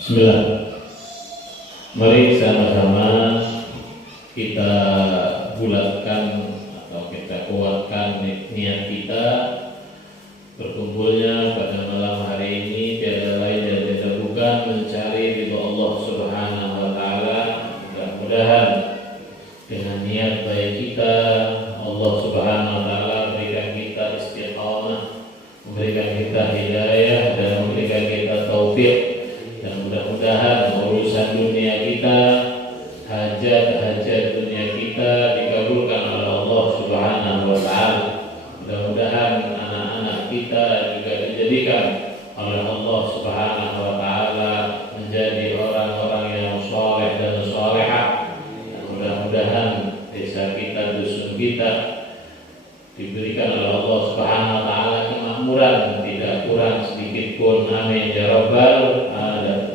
Bismillah. Mari sama-sama kita bulatkan atau kita kuatkan niat kita berkumpulnya pada malam hari ini tiada lain dan tiada bukan mencari ridho Allah Subhanahu wa taala. Mudah-mudahan dengan niat baik kita Allah Subhanahu wa taala berikan kita istiqamah, memberikan kita hidayah dan memberikan kita taufik. Dan mudah-mudahan urusan dunia kita, hajat-hajat dunia kita dikabulkan oleh Allah Subhanahu wa taala. Mudah-mudahan anak-anak kita juga dijadikan oleh Allah Subhanahu wa taala menjadi orang-orang yang saleh dan salehah. Mudah-mudahan desa kita, dusun kita diberikan oleh Allah Subhanahu wa taala kemakmuran, tidak kurang sedikit pun. Amin ya rabbal alamin.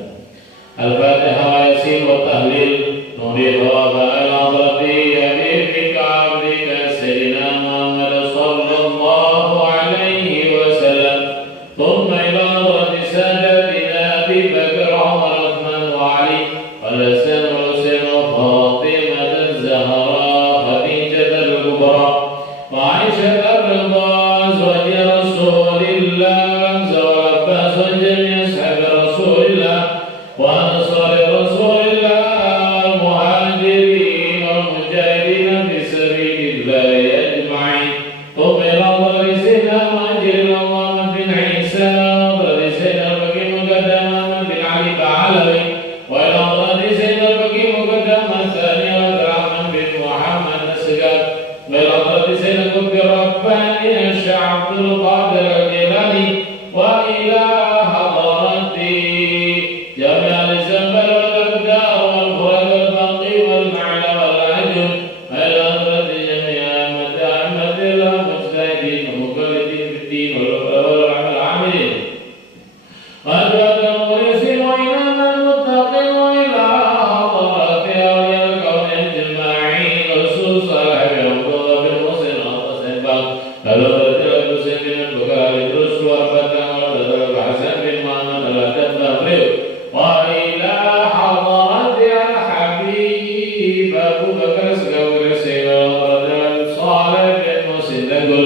Al-Fatihah wa Yasin wa Tahlil Nuri wa al-Adati Habibika Abdika Sayyidina Muhammad sallallahu alaihi wasallam. Thumma ila hadrati Sayyidina Abi Bakr, Umar, Uthman wa Ali wal Hasan wal Husain wa Fatimah az-Zahra Khadijah al-Kubra wa Aisha ar-Ridha zawji Rasulillah wa Abbas wa jami' ashab Rasulillah وأنصار رسول الله المهاجرين والمجاهدين في سبيل الله أجمعين. ثم إلى حضرة سيدنا مهاجر محمد بن عيسى وحضرة سيدنا البكي مقدم محمد بن علي بعلوي وإلى حضرة سيدنا البكي مقدم الثاني عبد بن محمد السجاد وإلى حضرة سيدنا قطب الرباني الشيخ عبد القادر الجيلاني وإلى حضرة جميع الزنبل والأبدار والفرد والبقي والمعنى والعجم إلى حضرة جميع أئمة المجتهدين والمقلدين في الدين والعاملين وأزواج المخلصين وإمام المتقين وإلى حضرة أولياء الكون أجمعين خصوصا الحبيب عبد الله بن مسلم الحسين حضرة الحسين بن البخاري الرشد والفتح وحضرة الحسن بن محمد الأدب وإلى حضرة الحبيب أبو بكر السكوي سيدنا صالح بن مسلم الدقل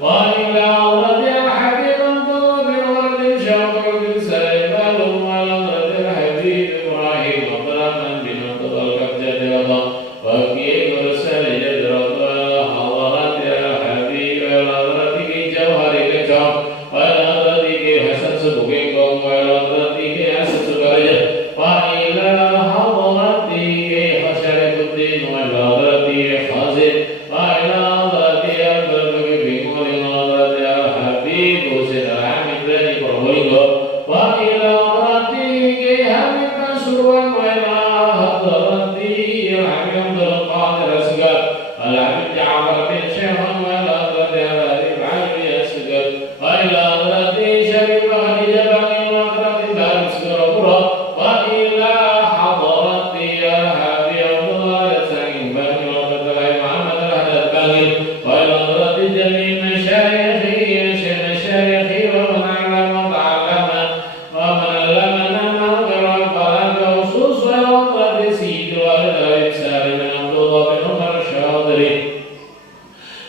وإلى حضرة الحبيب عبد الله بن ورد شاكر بن سليمان وإلى حضرة الحبيب إبراهيم عبد الرحمن بن عبد الله الكبجة رضا وكيل مرسل جد رضا حضرة الحبيب وإلى حضرة جوهر كجوه وإلى حضرة حسن سبقين قوم وإلى حضرة حسن سبقين وإلى حضرته خشرة الدين وإلى حضرته خازن وإلى حضرته البربك بكل حضرته الحبيب حسين الحميد بن برمولينغو وإلى حضرته حميد منصور وإلى حضرته الحبيب عبد القادر الأسقر الحبيب جعفر بن شيخان وإلى حضرته الحبيب علي الأسقر وإلى حضرته شريف خديجة بن وحضرته بن سكربرة وإلى حضرة الحبيب عبد الله السعيد بن وحضرة محمد الحدث بن وإلى حضرة جميع مشايخي ومن علم وتعلم ومن علمنا المغفر والفرج وخصوصا حضرة سيد والد سالم بن عبد الله بن عمر الشاطري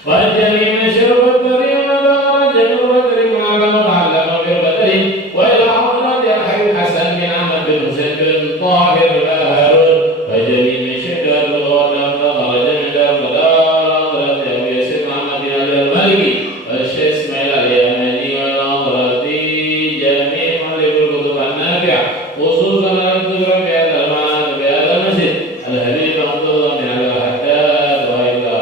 والجميع شرب الدري ودار جميع البدر من علم وتعلم بالبدر وإلى حضرة الحبيب حسن بن أحمد بن حسين بن طاهر الهارون وجميع شدة الغلام خرج من دار حضرة أبي ياسر محمد بن عبد الملك والشيخ إسماعيل اليمني وإلى حضرة جميع مؤلف الكتب النافعة خصوصا الدكتور بهذا المسجد الحبيب عبد الله بن عبد الحداد وإلى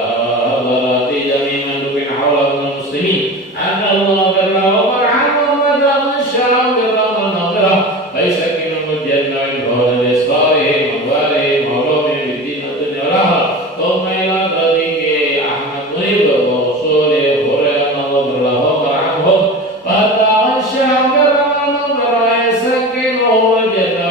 حضرة جميع من دفن حوله من المسلمين أن الله غفر له وارحمه وجعل الشام بالرحمة المغفرة ويسكنهم الجنة ويدخلون بأسرارهم وأموالهم وعلومهم في الدين والدنيا والآخرة ثم إلى حضرتك أحمد منيب ورسوله هريرة الله غفر له وارحمه وجعل الشام بالرحمة المغفرة ويسكنهم الجنة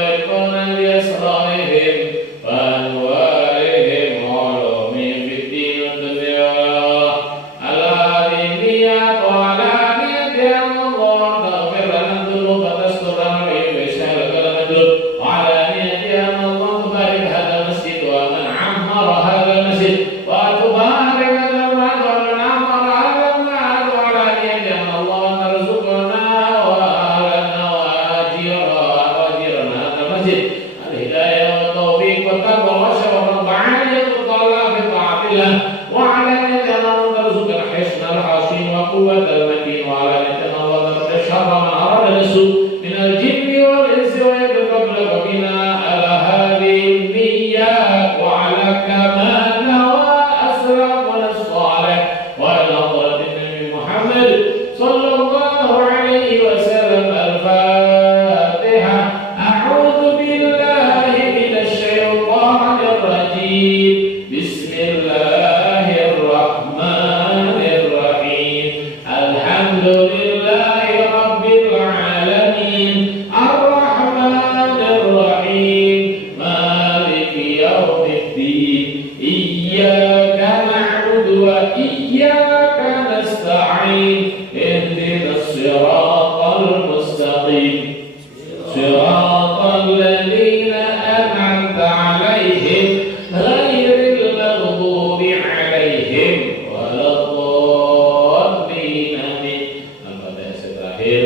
Shiratal ladzina an'amta 'alaihim ghairil maghdubi 'alaihim waladdallin. Amin. Dan pada terakhir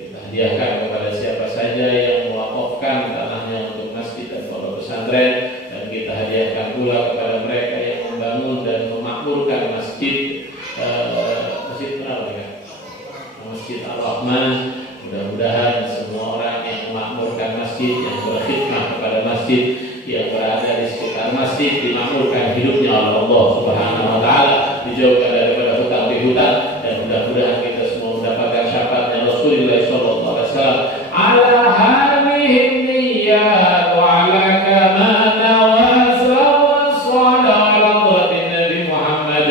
kita hadiahkan kepada siapa saja yang mewakafkan tanahnya untuk masjid dan pondok pesantren, dan kita hadiahkan pula kepada mereka yang membangun dan memakmurkan masjid masjid berapa ya? Masjid Ar-Rahman. Mudah-mudahan semua orang yang memakmurkan masjid, yang berkhidmat kepada masjid, yang berada di sekitar masjid, dimakmurkan hidupnya oleh Allah Subhanahu wa taala, dijauhkan daripada hutang piutang, dan mudah-mudahan kita semua mendapatkan syafaatnya Rasulullah sallallahu alaihi wasallam. Ala hadhihi niyyat wa ala kamana wa sallallahu ala Nabi Muhammad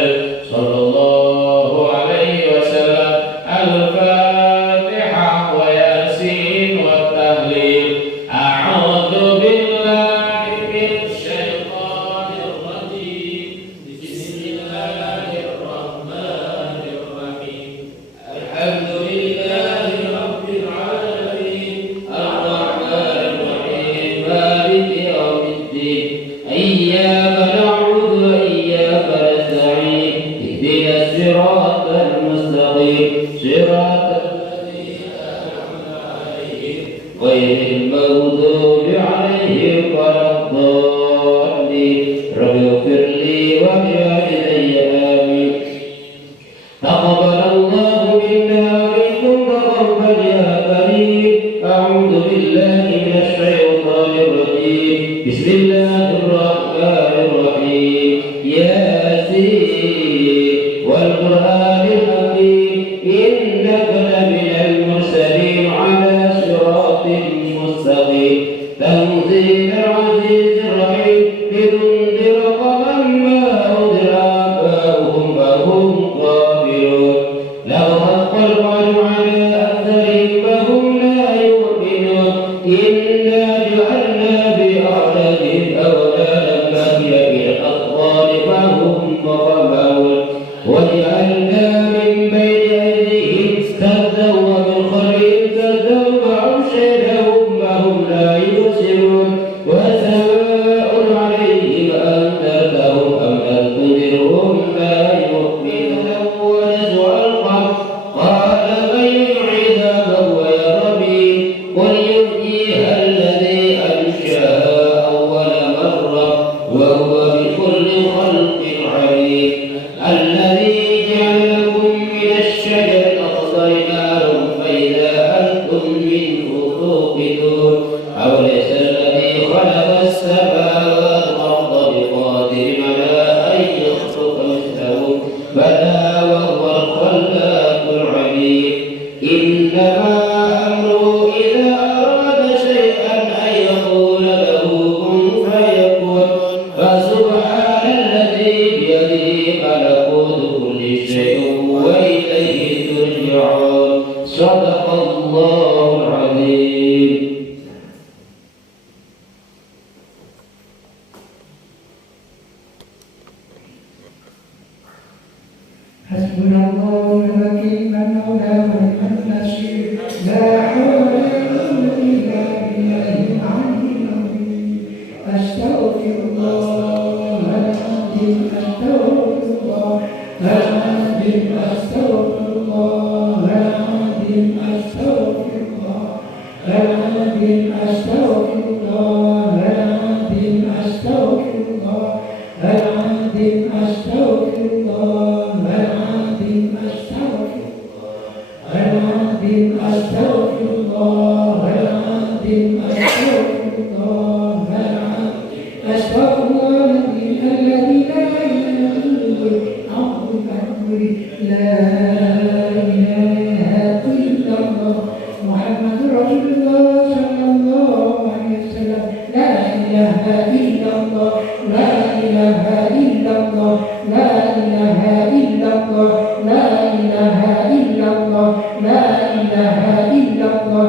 sallallahu alaihi wasallam. Al-Fatihah wa Yasin wa Tahlil. A'udzu billahi minasy syaithanir rajim. Bismillahirrahmanirrahim. Alhamdulillahi rabbil alamin. Ar-Rahmanir Rahim. Maliki yaumiddin. Iyyaka na'budu wa iyyaka nasta'in. Ihdinas siratal mustaqim. Siratal ladzina an'amta 'alaihim ghairil maghdubi 'alaihim waladdallin. Rabbighfir li wa liwalidayya amin. Taqabbalallahu minna wa minkum taqabbal ya karim. A'udzu billahi minasy syaithanir rajim. Bismillahirrahmanirrahim. Yasin wal Qur'anil hakim. Innaka laminal mursalin 'ala siratin mustaqim. Tanzilul 'azizir rahim. Lidunzira qawman ma udira aba'uhum wa hum ghafilun. Law haqqal qawlu 'ala aktharihim wa hum la yu'minun. Inna ja'alna bi a'ladihim awladan fahiya bil athqali fa hum muqamahun. وجعلنا من بين أيديهم سدا ومن خلفهم سدا فأغشيناهم فهم لا يبصرون. وسواء عليهم أنذرتهم أم لم تنذرهم لا يؤمنون. ونزع القلب قال من يعيد فهو ربي قل يحييها الذي أنشأها أول مرة وهو بكل خلق عليم. الذي جعل لكم من الشجر الأخضر نارا فإذا أنتم منه توقدون. أوليس الذي خلق السماوات والأرض بقادر على أن يخلق مثلهم بلى وهو الخلاق العليم. إنما أمره إذا أراد شيئا أن يقول له كن فيكون. فسبحان الذي بيده ملكوت كل شيء وإليه ترجعون. صدق الله العظيم. Hasbunallahu wa ni'mal mawla wa ni'mal nasir. La hawla wa la quwwata illa billahil aliyyil azim. Astaghfirullah al-azim. Astaghfirullah al-azim. Astaghfirullah al-azim. Astaghfirullah al-azim. Astaghfirullah al-azim. Astaghfirullah al-azim. Astaghfirullah al-azim. Astaghfirullah al-azim. Astaghfirullah al-azim. Astaghfirullah al-azim. Astaghfirullahaladzim alladzi la ilaha illallah Muhammadur Rasulullah sallallahu alaihi wasallam. La ilaha illallah, la ilaha illallah, la ilaha illallah, la ilaha illallah, la ilaha illallah, la ilaha illallah,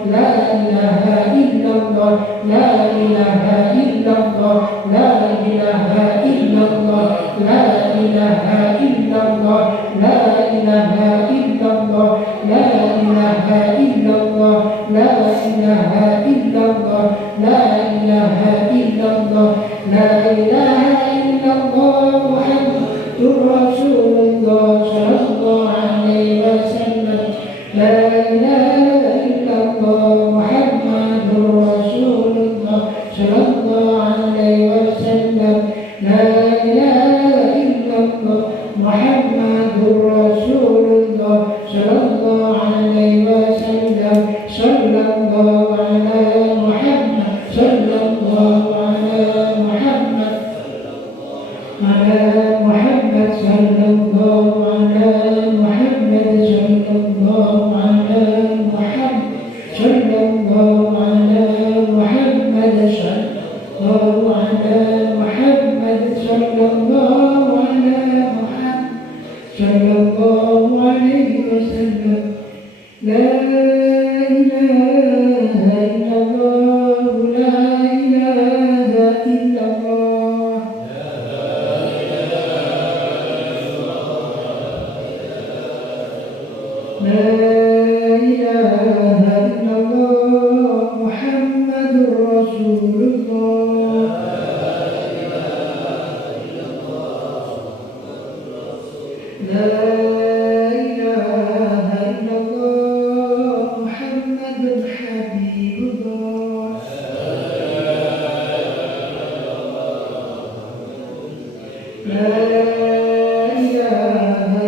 la ilaha illallah, la ilaha illallah, la ilaha illallah, la ilaha illallah, la ilaha illallah, la ilaha illallah. لا إله إلا الله لا إله إلا الله لا إله إلا الله محمد رسول الله صلى الله عليه وسلم لا إله إلا الله محمد رسول الله صلى الله عليه وسلم لا إله إلا الله محمد رسول الله صلى الله عليه وسلم صلى الله على محمد صلى الله على محمد على محمد صلى الله على محمد صلى الله على محمد صلى الله على محمد صلى الله على محمد صلى الله على محمد صلى الله عليه وسلم لا إله إلا الله لا إله إلا الله لا إله إلا الله محمد رسول الله لا إله إلا الله محمد حبيب الله لا إله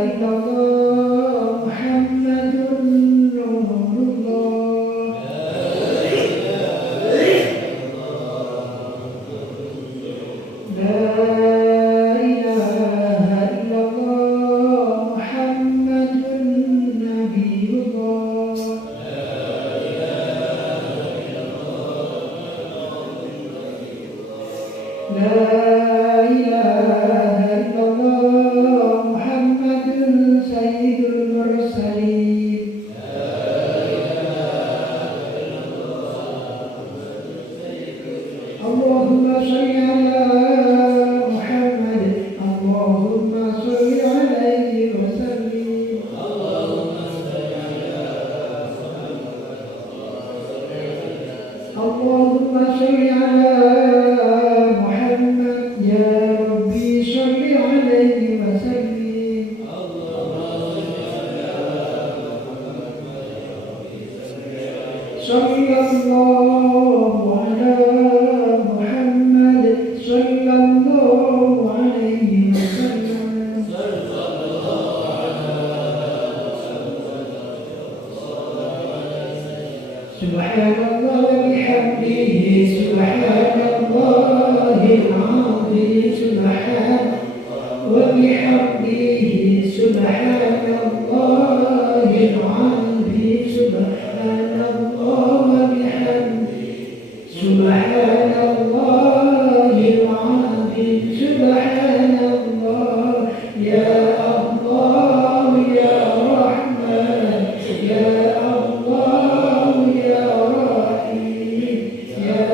إلا الله محمد نور الله لا إله إلا الله محمد نبي الله لا إله إلا الله محمد سيد المرسلين اللهم صل على محمد اللهم صل عليه وسلم اللهم صل على محمد يا ربي صل عليه وسلم صلى الله على محمد صلى الله عليه وسلم سبحان الله وبحمده سبحان الله العظيم سبحان وبحمده سبحان الله العظيم سبحان الله وبحمده سبحان الله العظيم سبحان الله يا الله يا رحمن يا الله يا رحيم يا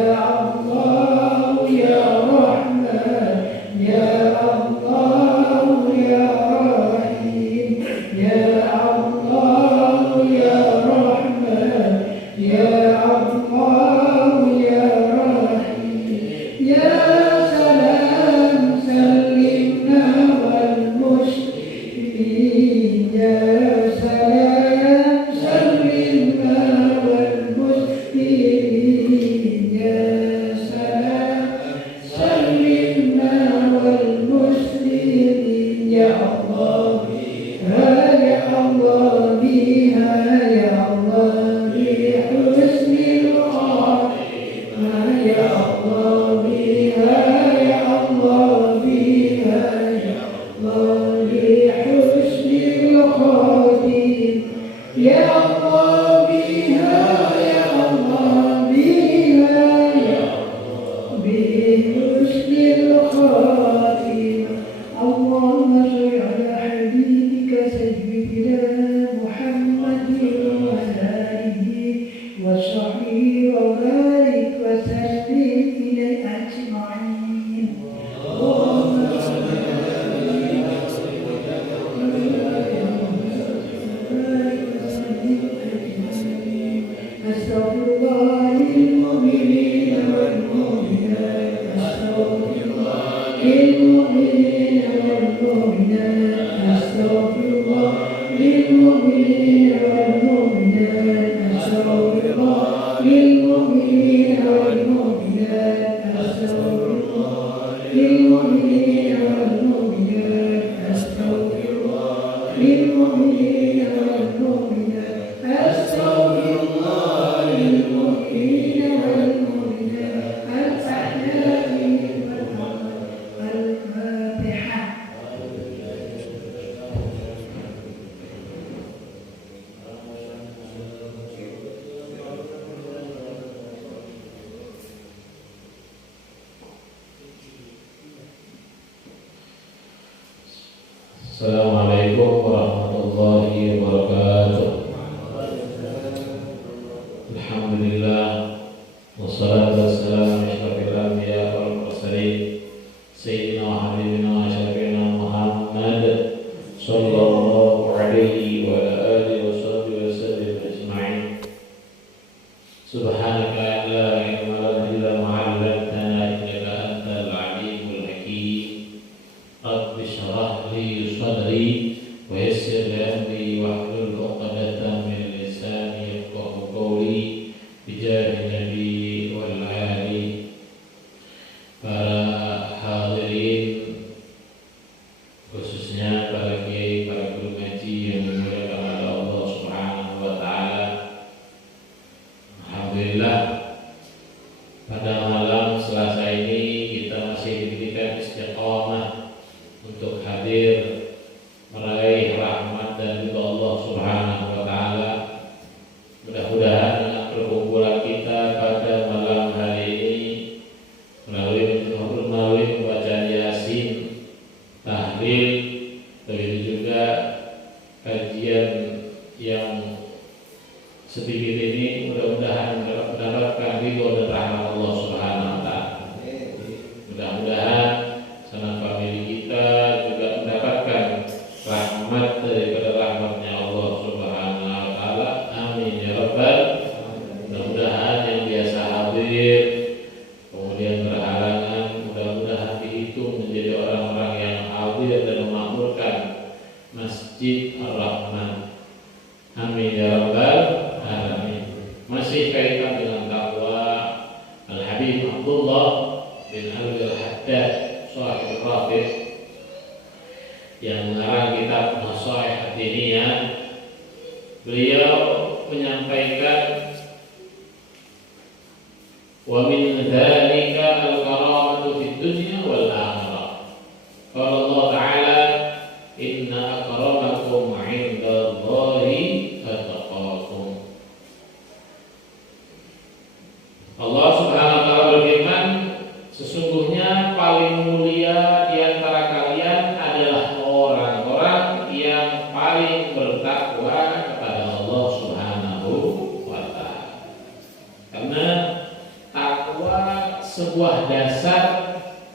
الله يا رحمن يا الله يا رحيم يا الله Assalamualaikum warahmatullahi wabarakatuh. Alhamdulillah, wassalatu wassalamu ala asyrafil anbiya wal mursalin sayyidina wa habibina wa syafiina Muhammad sallallahu alaihi wa alihi wa sahbihi wa sallam ajma'in. Subhanaka la ilma lana illa ma 'allamtana innaka antal alimul hakim. Rabbi shrah li sadri wa yassir li amri wahlul 'uqdatam min lisani yafqahu qawli bijahi nabi wal ali. Para hadirin, khususnya para kiai, para guru ngaji yang dimuliakan oleh Allah Subhanahu wa taala. Alhamdulillah, pada malam Selasa ini kita masih diberikan istiqamah untuk hadir meraih rahmat dan ridha Allah Subhanahu wa taala. Mudah-mudahan dengan perkumpulan kita pada malam hari ini melalui pembacaan Yasin, tahlil, begitu juga kajian yang sedikit ini, mudah-mudahan mendapatkan ridho dan rahmat Allah Subhanahu wa taala. Mudah-mudahan sanak famili kita juga mendapatkan rahmat daripada rahmatnya Allah Subhanahu wa taala. Amin ya rabbal. Mudah-mudahan yang biasa hadir kemudian berhalangan, mudah-mudahan dihitung menjadi orang-orang yang hadir dan memakmurkan Masjid Ar-Rahman. Amin ya rabbal alamin. Masih kaitan dengan takwa, Al-Habib Abdullah bin Ali Al-Haddad Shahih Rafiq yang mengarang kitab Nasaih Ad-Diniyah, beliau menyampaikan wa min dzalika al-karamatu fid dunya wal akhirah. Qala Allah Ta'ala, inna akramakum 'indallahi atqakum. Allah Subhanahu wa taala berfirman, sesungguhnya paling mulia di antara kalian adalah orang-orang yang paling bertakwa kepada Allah Subhanahu wa taala. Karena takwa sebuah dasar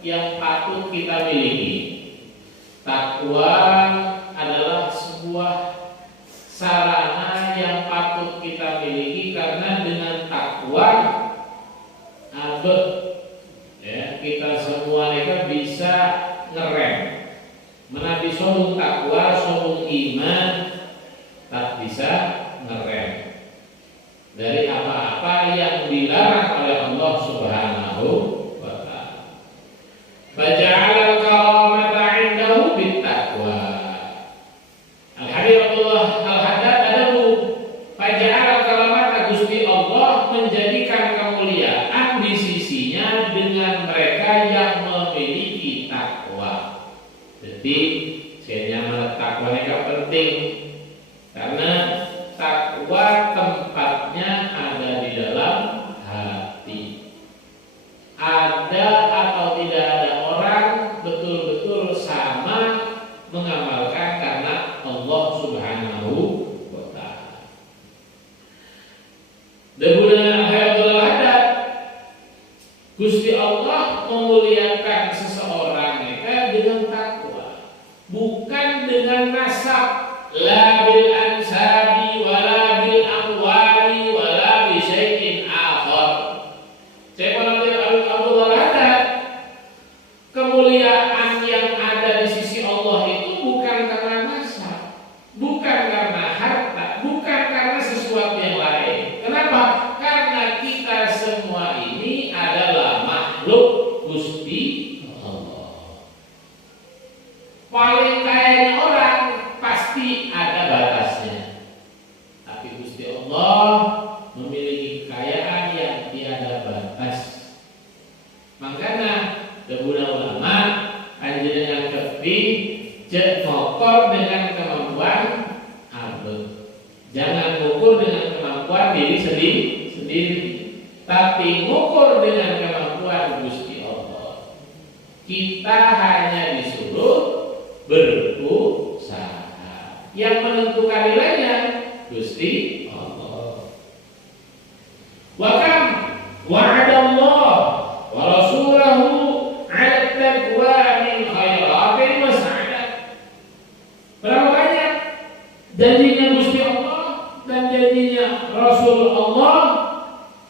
yang patut kita miliki. Takwa adalah sebuah sarana yang patut kita miliki, karena dengan takwa kita semua mereka bisa ngerem menabi sombong takwa, sombong iman, tak bisa ngerem dari apa-apa yang dilarang oleh Allah Subhanahu wa ta'ala. Faja'ala al-karamata 'indahu bit-taqwa. Al-Habib Abdullah Al-Haddad adalah faja'ala al-karamata, Gusti Allah menjadikan kemuliaan di sisinya dengan mereka yang memiliki takwa. Jadi sebenarnya takwa mereka penting, karena takwa tempatnya ada di dalam hati. Ada atau tidak ada orang betul-betul sama mengamalkan karena Allah Subhanahu wa ta'ala. Dengan Habibul Haddad, Gusti Allah memuliakan seseorang mereka dengan takwa, bukan dengan nasab, la bil ansabi wala bil amwali wala bi syai'in akhar. Saya Abdullah Haddad, kemuliaan yang ada di sisi Allah itu bukan karena nasab, bukan karena harta, bukan karena sesuatu yang lain. Kenapa? Karena kita semua ini adalah makhluk Gusti Allah. Paling kayanya orang pasti ada batasnya, tapi Gusti Allah memiliki kekayaan yang tiada batas. Makanya debuna ulama anjeunna kepi cek mokor dengan kemampuan abet. Jangan mengukur dengan kemampuan diri sendiri, tapi mengukur dengan kemampuan Gusti Allah. Kita hanya disuruh berusaha Yang menentukan nilainya Gusti Allah. Wa kam wa'adallah wa rasulahu 'ala taqwa min khairatin wa sa'adat. Berapa banyak janjinya Gusti Allah dan janjinya Rasulullah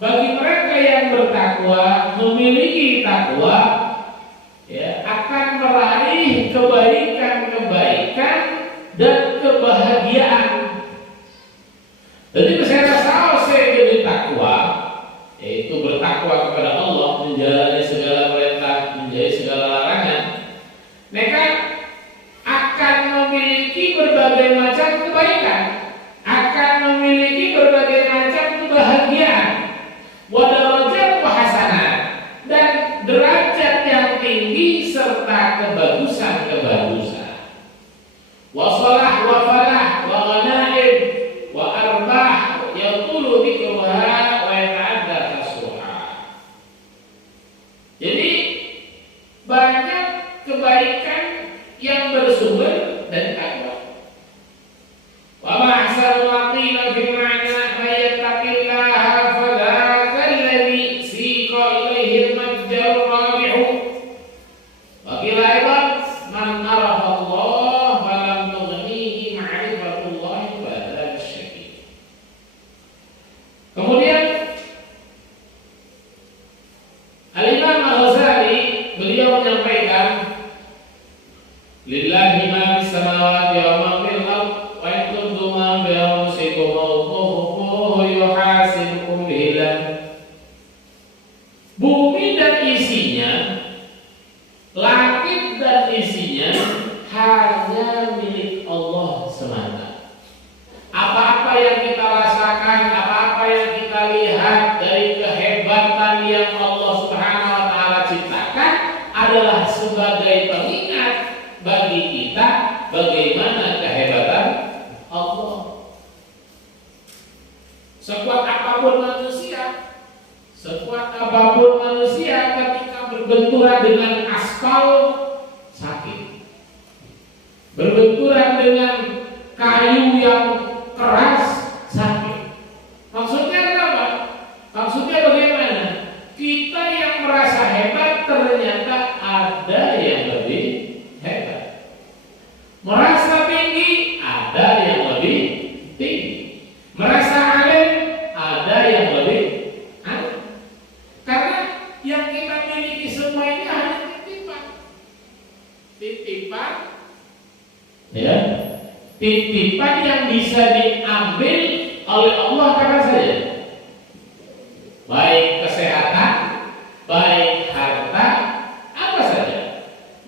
bagi mereka yang bertakwa, memiliki takwa, ya, akan meraih kebaikan-kebaikan dan kebahagiaan. Jadi saya rasa saya jadi takwa, yaitu bertakwa kepada Allah, menjalani segala perintah, menjauhi segala larangan. Mereka akan memiliki berbagai macam kebaikan, akan memiliki berbagai macam kebahagiaan, wadarajat wahasanat, dan derajat yang tinggi serta kebagusan-kebagusan. Wasalah wa falah wa ghanaim wa arbah yaqulu dhikruha wa yata'adda hasruha. Jadi banyak kebaikan yang bersumber dari takwa. Wa ma ahsanu ma qila fi ma'na may yattaqillaha fadhaka alladhi siqa ilayhi al-majjar rabi'u. Wa qila aidan man arafa Allah wa lam tughnihi ma'rifatullah wa adzab asy-syakir. Kemudian Al-Imam Al-Ghazali beliau menyampaikan, lillahi ma fis samawati wa ma fil ardh wa in tubdu ma bi anfusikum aw tukhfuhu yuhasibukum bihi. Bumi dan isinya, langit dan isinya hanya milik Allah semata. Apa-apa yang kita rasakan, apa-apa yang kita lihat dari kehebatan yang Allah Subhanahu wa taala ciptakan adalah sebagai pengingat bagi kita bagaimana kehebatan Allah. Sekuat apapun manusia ketika berbenturan dengan aspal sakit, berbenturan dengan kayu yang keras sakit. Maksudnya apa? Maksudnya bagaimana? Kita yang merasa hebat ternyata ada yang lebih hebat. Merasa tinggi, ada yang lebih tinggi. Merasa alim, ada yang lebih alim. Karena yang kita miliki semua ini hanya titipan. Ya, titipan yang bisa diambil oleh Allah kapan saja. Baik kesehatan, baik harta, apa saja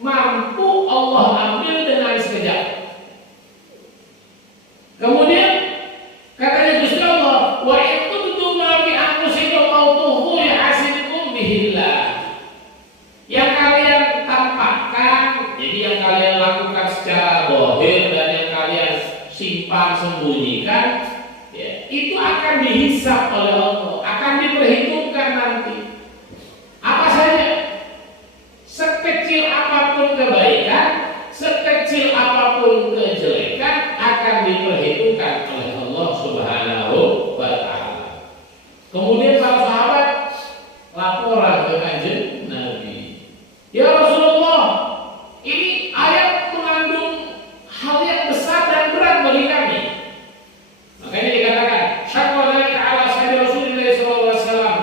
mampu Allah ambil dengan sekejap. Kemudian katanya Gusti Allah, wa in kuntum ma fi anfusikum aw tukhfu yahasibukum bihillah. Yang kalian tampakkan, jadi yang kalian lakukan secara zahir dan yang kalian simpan sembunyikan, ya, itu akan dihisab oleh Allah, akan diperhitungkan nanti. Apa saja? Sekecil apapun kebaikan, sekecil apapun kejelekan akan diperhitungkan oleh Allah Subhanahu wa taala. Kemudian para sahabat laporan ke Kanjeng Nabi, ya Rasulullah, ini ayat mengandung hal yang besar dan berat bagi kami. Makanya dikatakan syaqqa ala sayyidina Rasulullah sallallahu alaihi wasallam.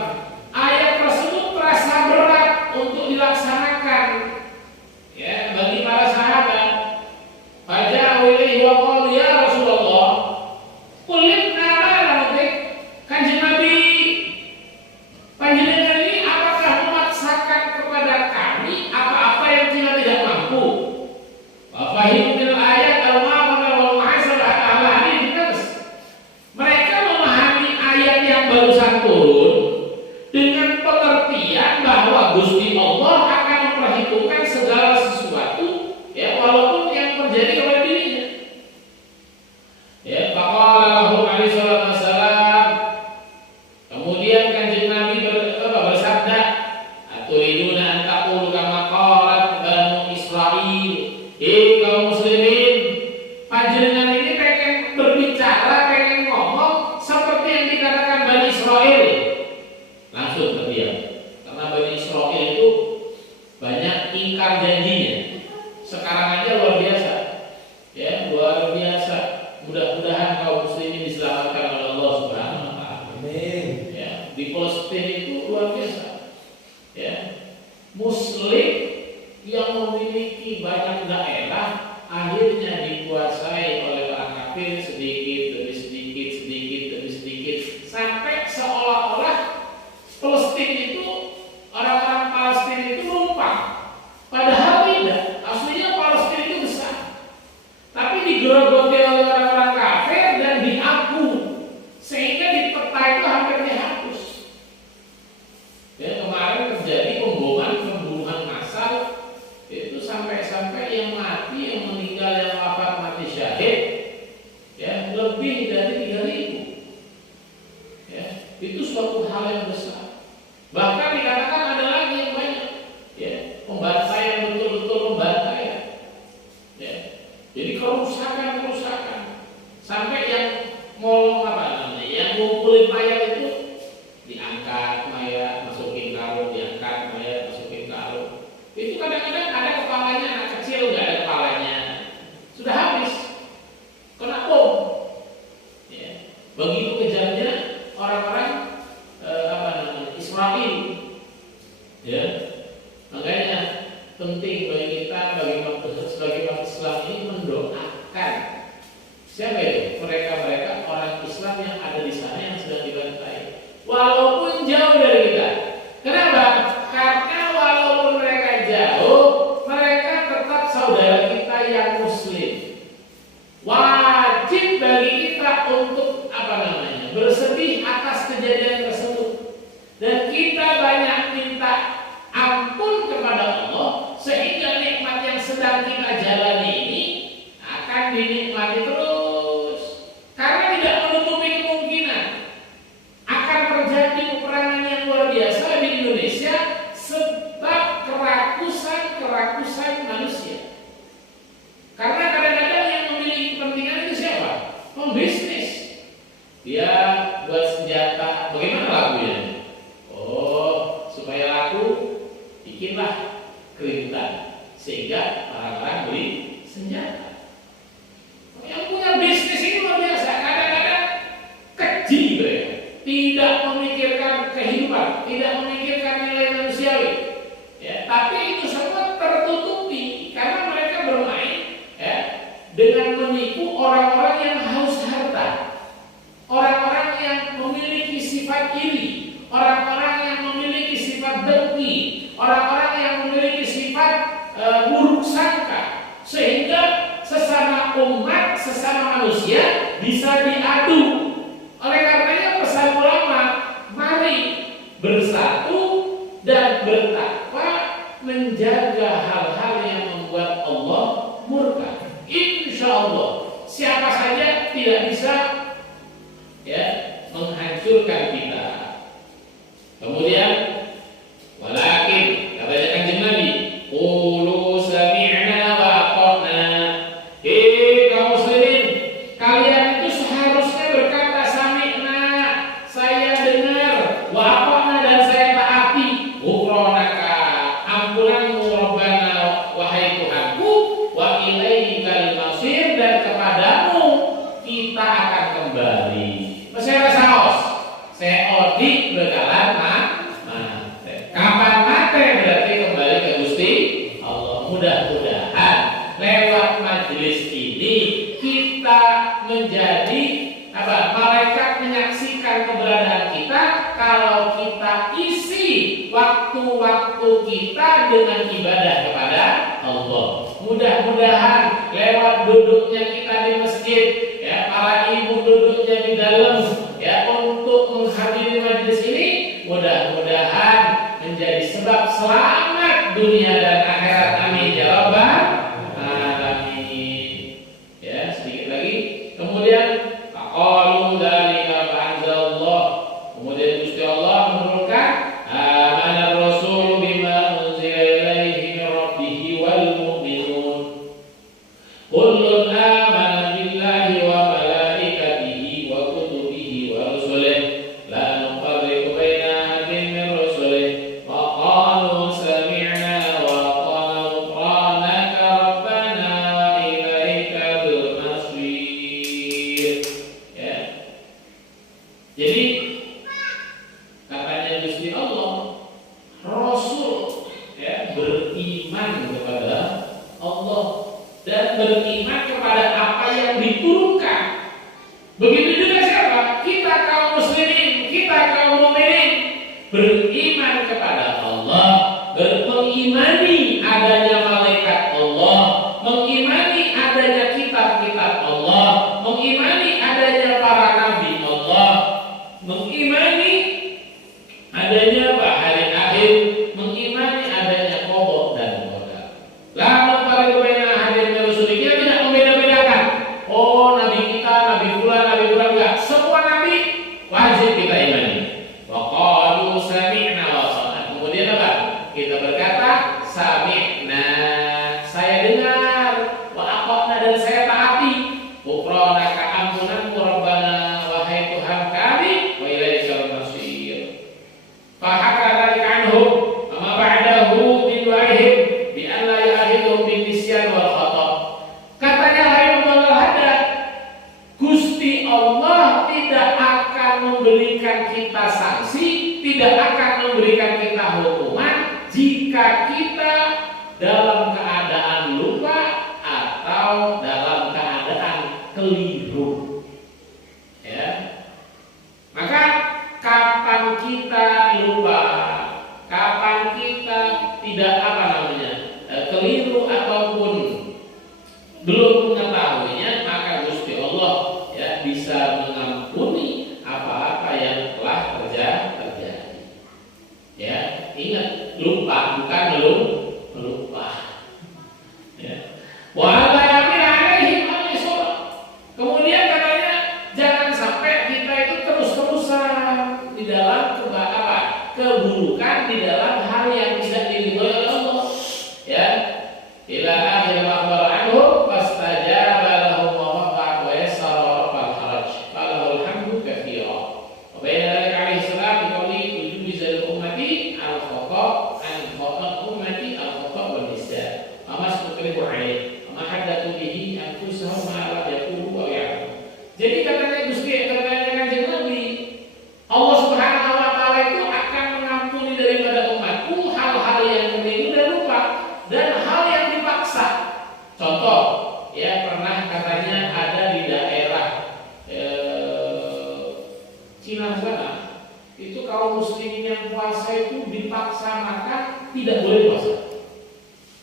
Ayat tersebut terasa berat untuk dilaksanakan, ya, bagi para sahabat. Faja'u ilaihi wa qalu ya Rasulullah, qul lana la Kanjeng Nabi, panjenengan ini apakah memaksakan kepada kami apa-apa yang kita tidak mampu? Wa fahimu bil ayat al-ma'amah wal mu'asar al-ahli dinas. Mereka memahami ayat yang barusan turun dengan pengertian bahwa Gusti Allah akan memperhitungkan segala sesuatu, ya, walaupun yang terjadi kepada dirinya. Ya, faqala lahu alaihi salatu wassalam. Kemudian Kanjeng Nabi bersabda, aturiduna an taqulu kama qalat Banu Israil. Kaum muslimin, panjenengan ini Ya, di Palestina itu luar biasa. Ya, Muslim yang memiliki banyak daerah akhirnya dikuasai oleh orang kafir sedikit demi sedikit, sedikit demi sedikit, sampai seolah-olah Palestina itu, orang-orang Palestina itu numpang. Padahal tidak, aslinya Palestina itu besar, tapi digerogoti oleh orang-orang kafir dan diaku, sehingga di peta itu hampir dihapus. Ya, kemarin terjadi pembunuhan massal itu sampai-sampai yang mati, yang meninggal, yang wafat mati syahid, ya lebih dari 3.000. Ya, itu suatu hal yang besar. Bahkan dikatakan ada lagi yang banyak, ya pembantaian, betul-betul pembantaian. Ya, jadi kerusakan sampai yang mau yang ngumpulin mayat itu diangkat mayat, masukin karung, diangkat mayat, masukin karung. Itu kadang-kadang ada kepalanya, anak kecil nggak ada kepalanya, sudah habis kena bom. Ya, begitu kejamnya orang-orang Israel. Ya, makanya penting bagi kita, sebagai umat Islam ini mendoakan siapa itu? Mereka orang Islam yang ada di sana yang sedang dibantai, walaupun jauh dari kita. Kenapa? Karena walaupun mereka jauh, mereka tetap saudara kita yang Muslim. Wajib bagi kita untuk bersedih atas kejadian tersebut, dan kita banyak minta ampun kepada Allah sehingga nikmat yang sedang kita jalani ini akan dinikmati terus. Karena tidak menutupi kemungkinan akan terjadi peperangan yang luar biasa di Indonesia sebab kerakusan manusia. Karena kadang-kadang yang memiliki kepentingan itu siapa? Pembisnis. Dia buat senjata, bagaimana lakunya? Oh, supaya laku, bikinlah keributan sehingga orang-orang beli senjata. Yang punya bisnis ini luar biasa. Kadang-kadang keji mereka, tidak memikirkan kehidupan, tidak memikirkan nilai manusiawi. Ya, tapi itu semua tertutupi karena mereka bermain, ya, dengan menipu orang-orang yang haus harta, orang-orang yang memiliki sifat iri, orang-orang yang memiliki sifat dengki, orang-orang yang memiliki sifat buruk sangka, sehingga sesama umat, sesama manusia bisa diadu. Oleh karenanya pesan ulama, mari bersatu dan bertakwa, menjaga hal-hal yang membuat Allah murka. Insya Allah siapa saja tidak bisa, ya, menghancurkan kita. Kemudian walakin katanya Kanjeng Nabi, qulu sami'na wa ata'na. Kaum muslimin, kalian itu seharusnya berkata sami'na, saya dengar, wa ata'na, dan saya taati. Ghufranaka, ampunanmu Rabbana, wahai Tuhanku, wa ilaikal masir, dan kepadamu kita akan kembali. Saya saos, saya odik berjalan kapan mati berarti kembali ke Gusti Allah. Mudah-mudahan lewat majelis ini kita menjadi malaikat menyaksikan keberadaan kita kalau kita isi waktu-waktu kita dengan ibadah kepada Allah. Mudah-mudahan lewat duduknya kita di masjid, ya, para ibu duduknya di dalam, ya, untuk menghadiri majelis ini, mudah-mudahan menjadi sebab selamat dunia dan akhirat. Amin ya rabbal alamin. Ya, sedikit lagi. Kemudian faqalu dzalika fa'anzalallah. Kemudian Gusti Allah menurunkan amanar rasul bima unzila ilaihi min rabbih wal mu'minun. Kullun amana billahi wa malaikatihi wa kutubihi wa rusulihi la nufarriqu baina ahadin min rusulihi wa qalu sami'na wa ata'na ghufranaka rabbana wa ilaikal masir. Ya. Jadi beriman kepada Allah, mengimani adanya malaikat Allah, mengimani adanya kitab-kitab Allah, mengimani adanya para nabi Allah, mengimani adanya hari akhir, mengimani adanya qada dan qadar. La nufarriqu baina ahadin min rusulihi, kita tidak membeda-bedakan. Oh, nabi kita, nabi fulan enggak. Semua nabi wajib kita imani. Wa qalu sami'na wa ata'na. Kemudian apa? Kita berkata sami'na, saya dengar, wa ata'na, dan saya taati. Ghufranaka, ampunanmu Rabbana, wahai Tuhan kami, wa ilaikal masir. Fa hakka dzalika anhum ma ba'dahu min wa'ihim bi an la ya'khudhum bin nisyan wal khata'. Katanya hai Muhammad, Gusti Allah tidak akan memberikan kita sanksi, tidak akan memberikan kita hukuman jika kita dalam keadaan lupa atau dalam keadaan keliru. Ya. Maka kapan kita lupa, kapan kita tidak keliru ataupun belum mengetahuinya, maka Gusti Allah ya bisa mengampuni apa-apa yang telah terjadi. Ya, ingat, lupa bukan melupa. Ya. Wa la yamina alaihim al-isra. Kemudian katanya jangan sampai kita itu terus-terusan di dalam keburukan, di dalam hal yang tidak diridhoi oleh Allah. Ya. Ila akhir ma akhbar anhu fastajaba lahum wa waqa'a wa yassara rabbal haraj. Falahul hamdu katsira. Wa baina dzalika alaihi salam biqawli ujubi zal ummati al-khata' ummati al-khata' wal nisyan. Wa mastukrihu alaihi wa ma haddathu bihi anfusahum ma la yaqulu wa ya'lam. Jadi katanya Kanjeng Nabi, Allah Subhanahu wa taala itu akan mengampuni daripada umatku hal-hal yang keliru dan lupa dan hal yang dipaksa. Contoh, ya pernah katanya ada di daerah Cina sana, itu kaum muslimin yang puasa itu dipaksa makan, tidak boleh puasa.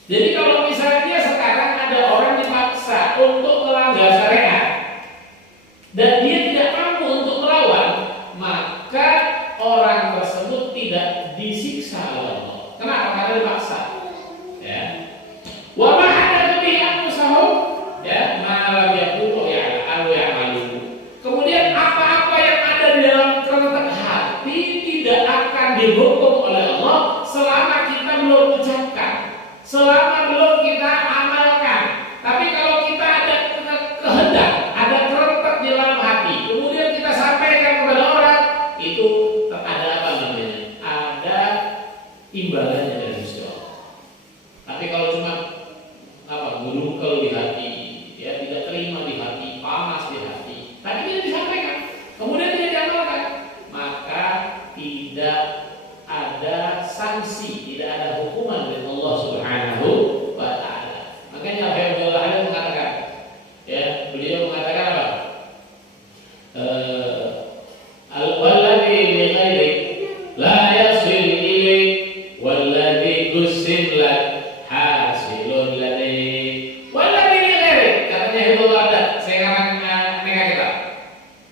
Jadi kalau misalnya sekarang ada orang dipaksa untuk melanggar syariat dan dia tidak mampu untuk melawan, maka orang tersebut tidak disiksa oleh Allah. Kenapa? Karena dipaksa. Ya. Wa ma hadatsu bihi anfusahum, ya, ma lam yaqulu ya al-ya'malu. Kemudian apa-apa yang ada di dalam kerentak hati tidak akan dihukum oleh Allah selama kita belum ucapkan, selama belum kita amalkan. Tapi kalau kita ada kehendak, ada kerentak di dalam hati, kemudian kita sampaikan kepada orang, itu ada apa namanya? Ada imbalannya dari Gusti Allah. Tapi kalau cuma mengurungkel di hati, ya tidak terima di hati, panas di hati, tapi tidak disampaikan, kemudian tidak diamalkan, maka tidak ada sanksi, tidak ada hukuman dari Allah Subhanahu wa taala. Makanya Abdullah Halim mengatakan, ya, beliau mengatakan apa? Al-walladhi li ghairi la yasil ilaih walladhi qusim lak hasilun ladai. Walladhi li ghairi, katanya Abdullah Haddad, sekarang mereka kita.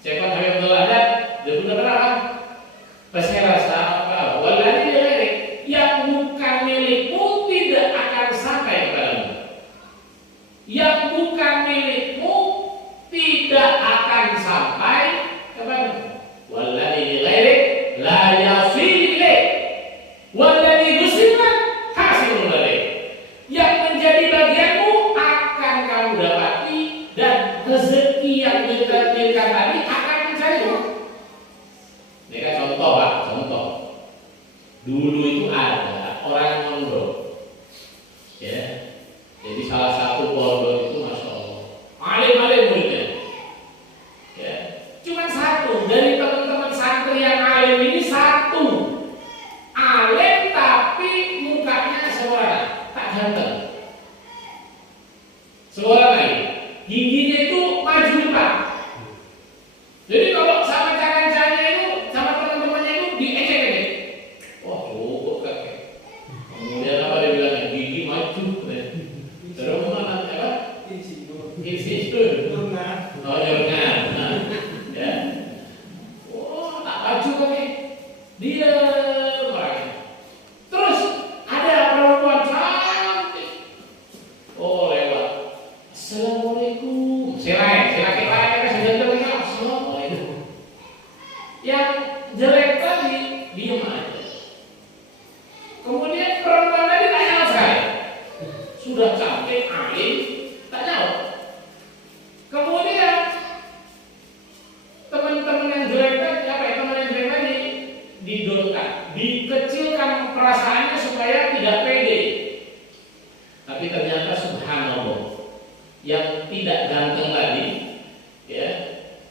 Siapa Abdullah Haddad? Dia sudah berapa? Pasti rasa apa? Walladhi li ghairi, yang bukan milikmu tidak akan sampai kepadamu. Yang bukan milikmu tidak akan sampai kepadamu. Walladhi li ghairi la yasil ilaih walladhi yusimma hasilun ladai. Yang menjadi bagianmu akan kamu dapati, dan rezeki yang ditakdirkan tadi akan mencarimu. Mereka contoh, Pak, contoh. Dulu itu ada orang mondok, ya. Jadi salah satu pondok itu, masya Allah, alim-alim muridnya, ya. Cuma satu dari teman-teman santri yang alim ini, satu alim tapi mukanya sewara, tak ganteng. Sewara lagi, giginya itu maju depan. Jadi kalau sama cara-caranya itu, sama teman-temannya itu diejek-ejek. dikecilkan perasaannya supaya tidak pede. Tapi ternyata subhanallah, yang tidak ganteng tadi, ya,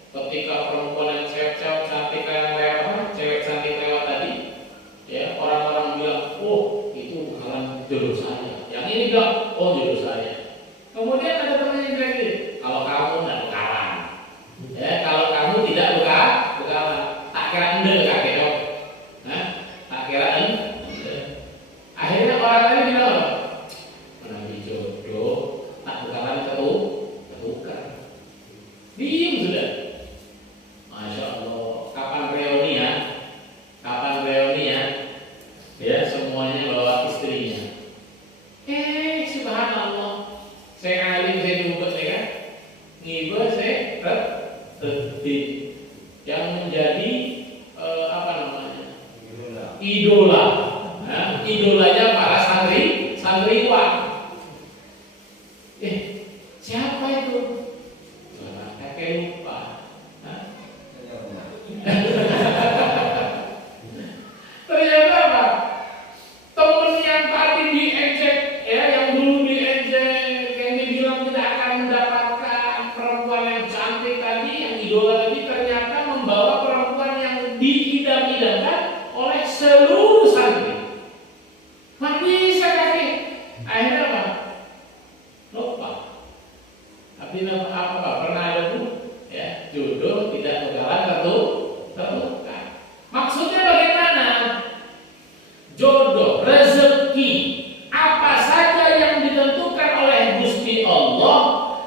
ketika perempuan yang cewek cantik yang lewat, cewek cantik lewat tadi, ya, orang-orang bilang, oh itu bukan jodoh saya. Yang ini bilang, oh jodoh saya. Kemudian ada teman yang bilang gini, kalau kamu tidak bekalan, ya, kalau kamu tidak bekalan, tak kira ende kakek dong, tak kira ende. Akhirnya orang tadi bilang apa? Menanti jodoh, tak bekalan ketukar. Diem sudah. Masya Allah. Kapan reuni ya? Kapan reuni ya? Ya, semuanya bawa istrinya. Subhanallah. Saya alim, saya juga saya ngibah, saya tertib. Yang menjadi apa namanya? Idola. Nah, idolanya para santriwan. Siapa itu? Kakek lupa. Ternyata apa? Temen yang tadi diejek, ya, yang dulu diejek, yang dibilang tidak akan mendapatkan perempuan yang cantik tadi, yang idola tadi, ternyata membawa perempuan yang diidam-idamkan oleh seluruh santri. Mak bisa kakek. Akhirnya apa? Lupa. Tapi apa pernah ada tuh, ya, jodoh tidak bakalan tertukar. Maksudnya bagaimana? Jodoh, rezeki, apa saja yang ditentukan oleh Gusti Allah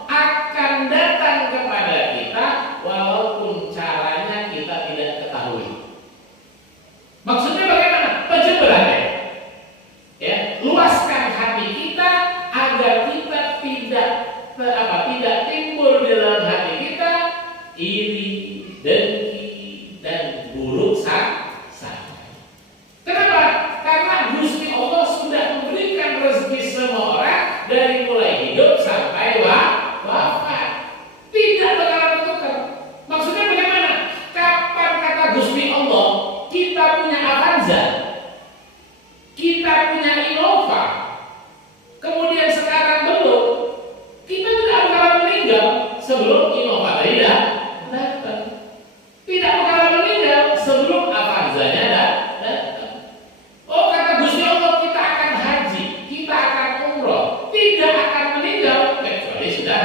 akan datang kepada kita walaupun caranya kita tidak ketahui. Maksudnya bagaimana? Penjelasannya, ya, luaskan hati kita agar kita tidak timbul di dalam hati kita iri, dengki, dan buruk sangka. Kenapa? Karena Gusti Allah sudah memberikan rezeki semua orang dari mulai hidup sampai wafat. Tidak bakalan bertukar. Maksudnya bagaimana? Kapan kata Gusti Allah kita punya Avanza, kita punya Innova, kemudian sekarang belum, kita tidak bakalan meninggal sebelum Innova tadi datang. Tidak bakalan meninggal sebelum Avanzanya datang. Oh, kata Gusti Allah kita akan haji, kita akan umroh, tidak akan meninggal kecuali sudah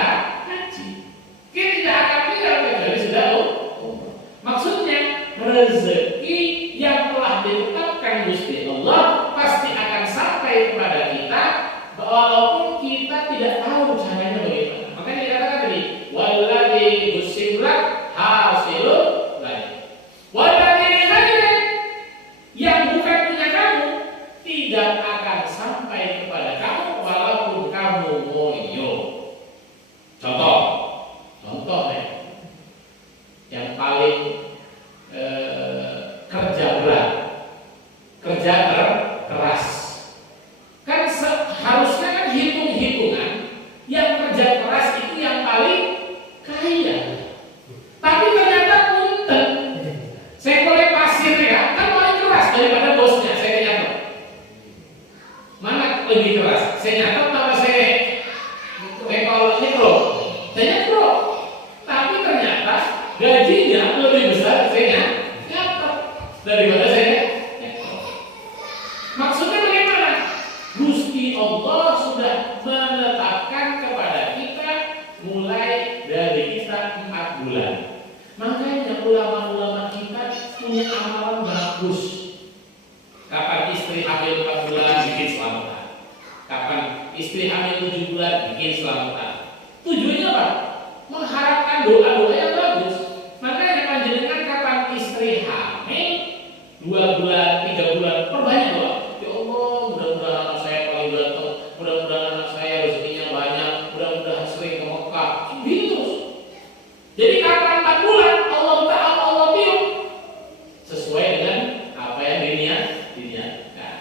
haji. Kita tidak akan meninggal kecuali sudah umroh. Maksudnya rezeki yang telah ditetapkan Gusti Allah pasti akan sampai kepada kita walaupun kita tidak tahu caranya bagaimana. Makanya dikatakan tadi, walladzi gusimlak hasilun lain. Walladzi ghairak, yang bukan punya kamu tidak akan sampai kepada kamu walaupun kamu ngoyo. Contoh ya, yang paling kerja berat, kerja keras. Kan harusnya kan hitung-hitungan yang kerja keras itu yang paling kaya. Tapi ternyata punten. Saya kolek pasir ya, kan paling keras daripada bosnya. Saya nyatet. Mana lebih keras? Saya nyatet apa saya kalau nyekro? Saya nyekro. Tapi ternyata gajinya lebih besar saya nyatet daripada saya nyekro. Maksudnya bagaimana? Gusti Allah sudah menetapkan kepada kita mulai dari kita 4 bulan. Makanya ulama-ulama kita punya amalan bagus. Kapan istri hamil 4 bulan bikin selamatan. Kapan istri hamil 7 bulan bikin selamatan. Tujuannya apa? Mengharapkan doa-doa yang bagus. Makanya panjenengan kapan istri hamil 2 bulan, 3 bulan, perbanyak doa. Ya Allah, mudah-mudahan anak saya paling ganteng, mudah-mudahan anak saya rezekinya banyak, mudah-mudahan sering ke Mekah. Gitu terus. Jadi kapan 4 bulan Allah Ta'ala Allah tiup sesuai dengan apa yang diniatkan.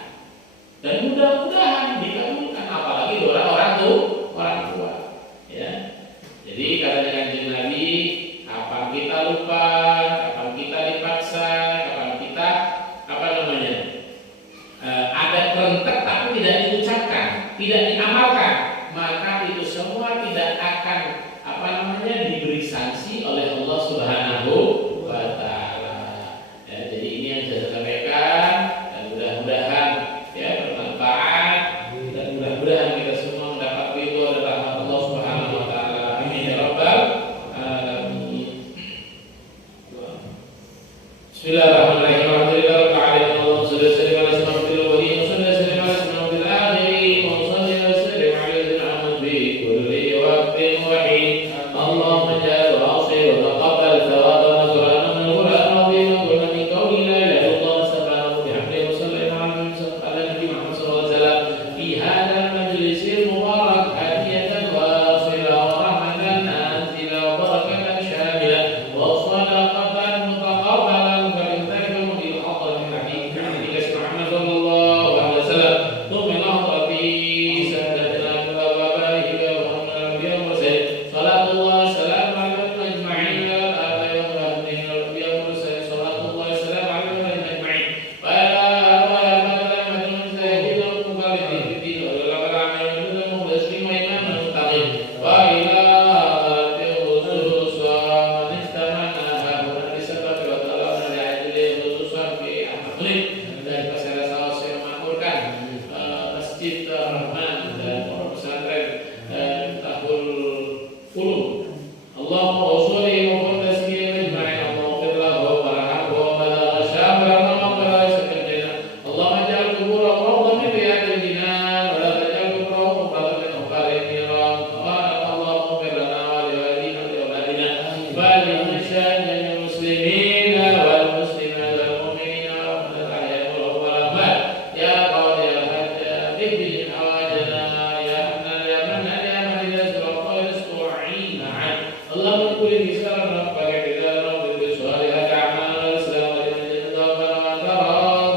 Dan mudah-mudahan dikabulkan, apalagi orang tua. Ya. Jadi katanya Kanjeng Nabi, kapan kita lupa, kapan kita dipaksa, kapan kita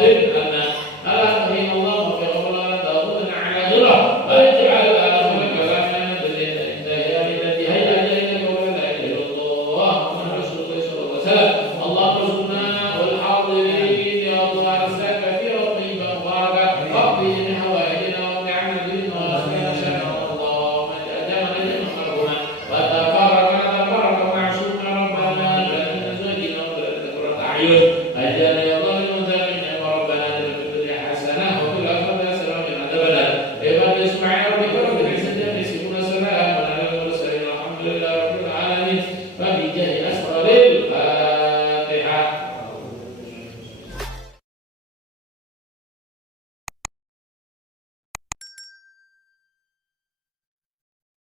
Khalid